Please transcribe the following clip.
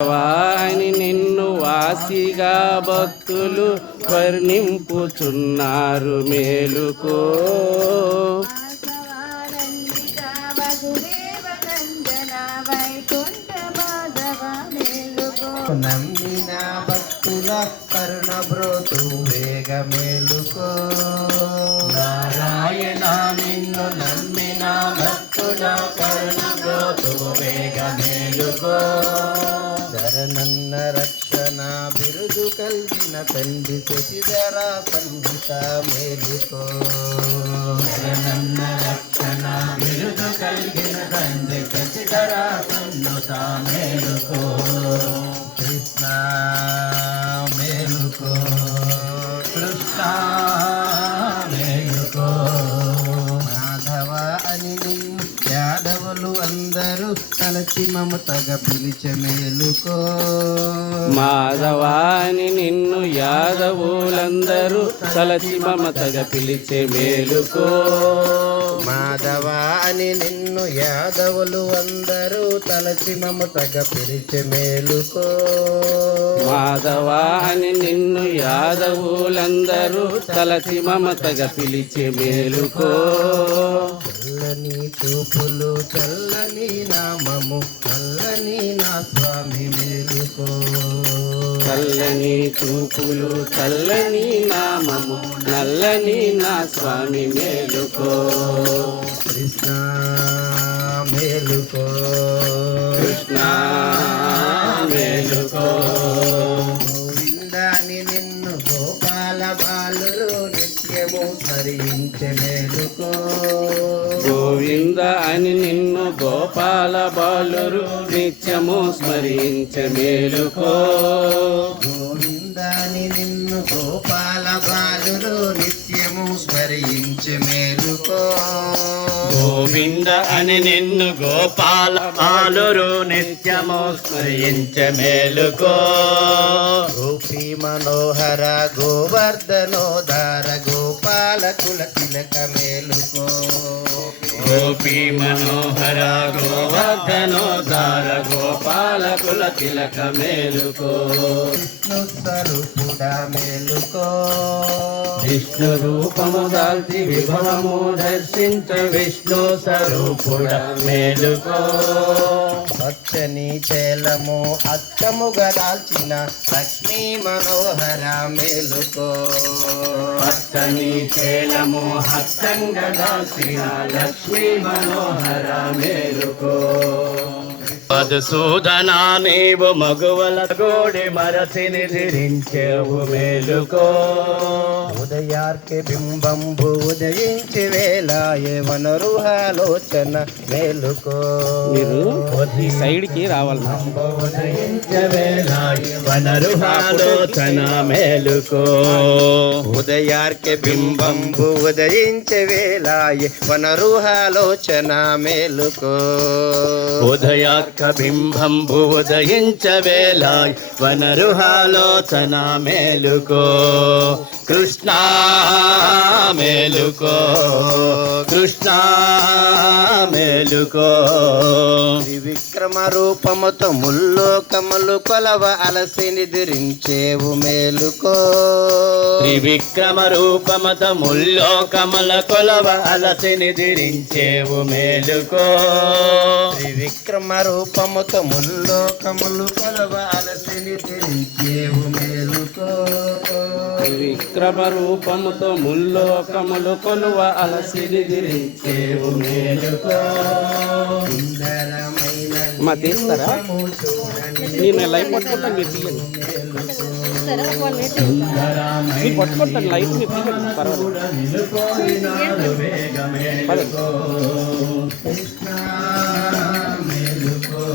వాని నిన్ను వాసిగా భక్తులు వర్ణింపుచున్నారు మేలుకో. నమ్మిన భక్తుల కరుణ బ్రోతు వేగ మేలుకో. నారాయణ నిన్ను నమ్మిన ಖಂಡಿಸಿದರ ಸಂಹಿತ ಮೇಲಿಕೋ ನನ್ನ ರಕ್ಷಣ ಬಿರುದು ಕಲ್ಗಿನ ಖಂಡಿಸಿದರ ಸಂಹಿತ ಮೇಲುಕೋ ಕೃಷ್ಣ తలచి మమతగా పిలిచే మేలుకో. మాధవాని నిన్ను యాదవులందరూ తలచి మమతగా పిలిచే మేలుకో. మాధవ అని నిన్ను యాదవులు అందరూ తలచి మమతగా పిలిచే మేలుకో. మాధవాని నిన్ను యాదవులందరూ తలచి మమతగా పిలిచే మేలుకో. చల్లని చూపులు చల్లని నామము నల్లని నా స్వామి మేలుకో. కృష్ణ మేలుకో. కృష్ణ మేలుకో. గోవిందాని నిన్ను గోపాల బాలురు మేలుకో గోవింద అని నిన్ను గోపాల బాలురు నిత్యము స్మరించ మేలుకో గోవిందాని నిన్ను గోపాల బాలురు నిత్యము స్మరించే మేలుకో గోవింద అని నిన్ను గోపాల బాలురు నిత్యము స్మరించ మేలుకో గోపీ మనోహర గోవర్ధనోధార గోపాల కుల తిలక మేలుకో. గోపీ మనోహర గోవర్ధనోదార గోపాల కుల తిలక మేలుకో స్వరూపుడా మేలుకో విష్ణు రూపము దాల్చి విభవము దర్శించ విష్ణు స్వరూపుడ మేలుకో పచ్చని చేలము అచ్చముగా దాల్చిన లక్ష్మీ మనోహర మేలుకో పచ్చని చేలము హస్తంగా దాల్చిన లక్ష్మీ మనోహర మేలుకో మధుసూదన నీవు మగువల గోడి మరసిని ధరించేవు మేలుకో. ఉదయార్కె బింబంబు ఉదయించి వేళ వనరుహాలోచన మేలుకో. మీరు ఈ సైడ్కి రావాలి వనరుహాలోచన మేలుకో. ఉదయార్కె బింబంబు ఉదయించే వేళ వనరుహాలోచన మేలుకో. ఉదయాత్క బింబంబు ఉదయించ వేళ వనరుహాలోచన మేలుకో. కృష్ణ మేలుకో కృష్ణ మేలుకో. త్రివిక్రమ రూపముతో ముల్లోకములు కొలవ అలసి నిద్రించేవు మేలుకో. త్రివిక్రమ రూపమత ముల్లోకమల కొలవ అలసి నిదిరించేవు మేలుకో. త్రివిక్రమ రూపముతో ముల్లోకములు కొలవ అలసి నిద్రించేవు మేలుకో. విక్రమ రూపముతో ముల్లోకములు కొలువ అలసి నిదిరించేవు మేలుకో. మా తీస్తారా నేను లైట్ పట్టుకుంటాను మీరు తీయండి మీరు పట్టుకుంటాను లైట్ మీరు తీయండి పర్వాలేదు.